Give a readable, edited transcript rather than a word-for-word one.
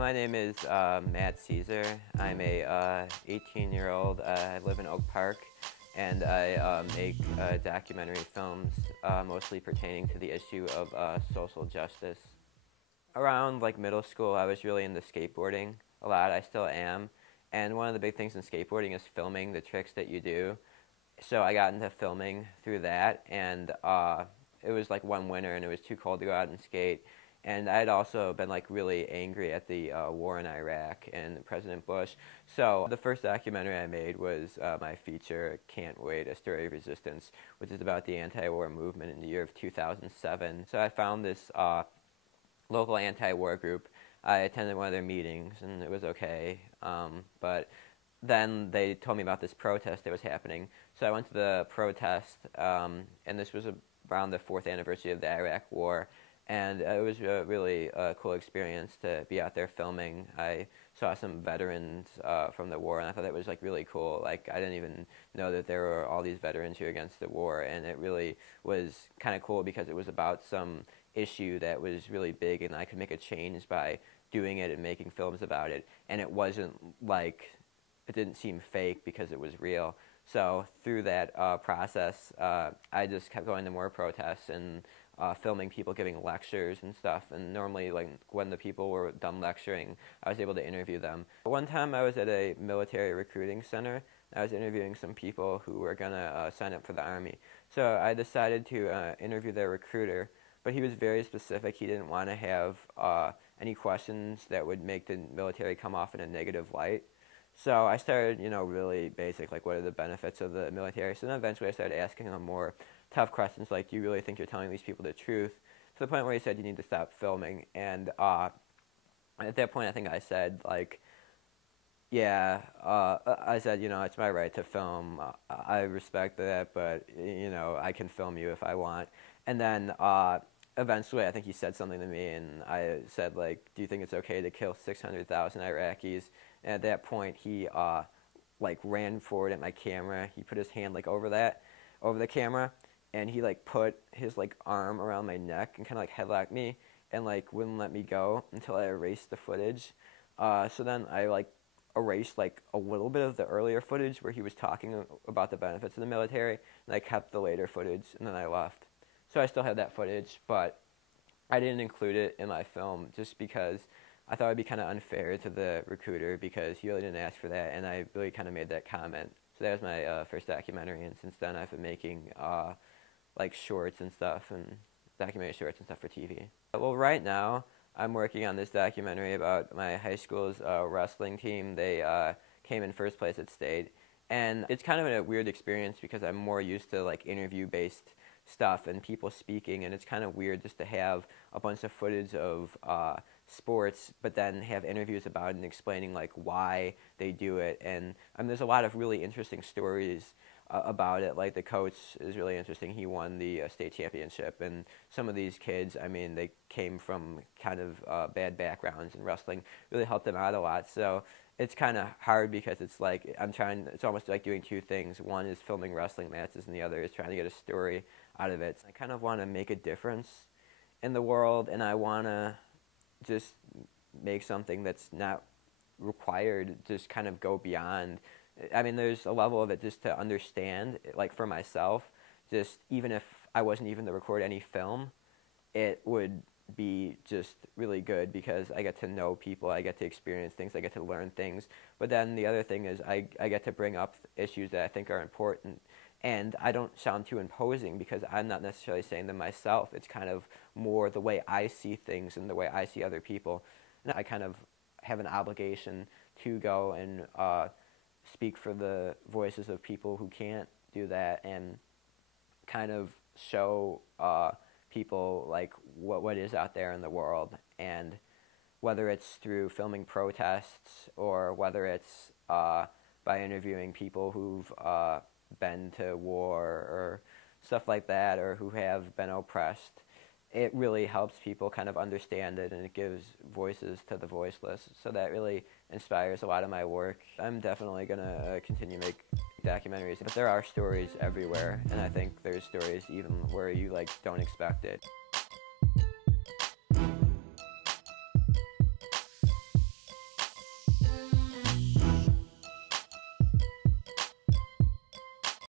My name is Matt Sezer. I'm a 18-year-old. I live in Oak Park, and I make documentary films mostly pertaining to the issue of social justice. Around like middle school, I was really into skateboarding a lot. I still am. And one of the big things in skateboarding is filming the tricks that you do. So I got into filming through that, and it was like one winter and it was too cold to go out and skate. And I had also been like really angry at the war in Iraq and President Bush. So the first documentary I made was my feature, Can't Wait, A Story of Resistance, which is about the anti-war movement in the year of 2007. So I found this local anti-war group. I attended one of their meetings and it was okay, but then they told me about this protest that was happening. So I went to the protest, and this was around the 4th anniversary of the Iraq War. And it was a really cool experience to be out there filming. I saw some veterans from the war, and I thought that was like really cool. Like I didn't even know that there were all these veterans here against the war, and it really was kind of cool because it was about some issue that was really big, and I could make a change by doing it and making films about it. And it wasn't like, it didn't seem fake because it was real. So through that process, I just kept going to more protests and filming people giving lectures and stuff, and normally like when the people were done lecturing, I was able to interview them. One time I was at a military recruiting center. I was interviewing some people who were gonna sign up for the Army. So I decided to interview their recruiter, but he was very specific. He didn't want to have any questions that would make the military come off in a negative light. So I started, really basic, like what are the benefits of the military. So then eventually I started asking him more tough questions like, do you really think you're telling these people the truth? To the point where he said, you need to stop filming. And at that point, I think I said, like, yeah, I said, it's my right to film. I respect that, but, I can film you if I want. And then eventually, I think he said something to me, and I said, like, do you think it's okay to kill 600,000 Iraqis? And at that point, he, ran forward at my camera. He put his hand, over the camera, and he put his arm around my neck and kind of headlocked me and wouldn't let me go until I erased the footage. So then I erased a little bit of the earlier footage where he was talking about the benefits of the military, and I kept the later footage, and then I left. So I still have that footage, but I didn't include it in my film just because I thought it'd be kind of unfair to the recruiter because he really didn't ask for that, and I really kind of made that comment. So that was my first documentary, and since then I've been making shorts and stuff, and documentary shorts and stuff for TV. Well, right now I'm working on this documentary about my high school's wrestling team. They came in first place at state, and it's kind of a weird experience because I'm more used to interview-based stuff and people speaking, and it's kind of weird just to have a bunch of footage of sports, but then have interviews about it and explaining why they do it. And there's a lot of really interesting stories about it. Like the coach is really interesting. He won the state championship, and some of these kids, they came from kind of bad backgrounds, and wrestling really helped them out a lot. So it's kind of hard because it's it's almost like doing two things. One is filming wrestling matches, and the other is trying to get a story out of it. I kind of want to make a difference in the world, and I want to just make something that's not required, just kind of go beyond. There's a level of it just to understand, for myself, just even if I wasn't even to record any film, it would be just really good because I get to know people, I get to experience things, I get to learn things. But then the other thing is I get to bring up issues that I think are important, and I don't sound too imposing because I'm not necessarily saying them myself. It's kind of more the way I see things and the way I see other people. And I kind of have an obligation to go and speak for the voices of people who can't do that, and kind of show people what is out there in the world, and whether it's through filming protests or whether it's by interviewing people who've been to war or stuff like that, or who have been oppressed. It really helps people kind of understand it, and it gives voices to the voiceless. So that really inspires a lot of my work. I'm definitely going to continue to make documentaries, but there are stories everywhere, and I think there's stories even where you don't expect it.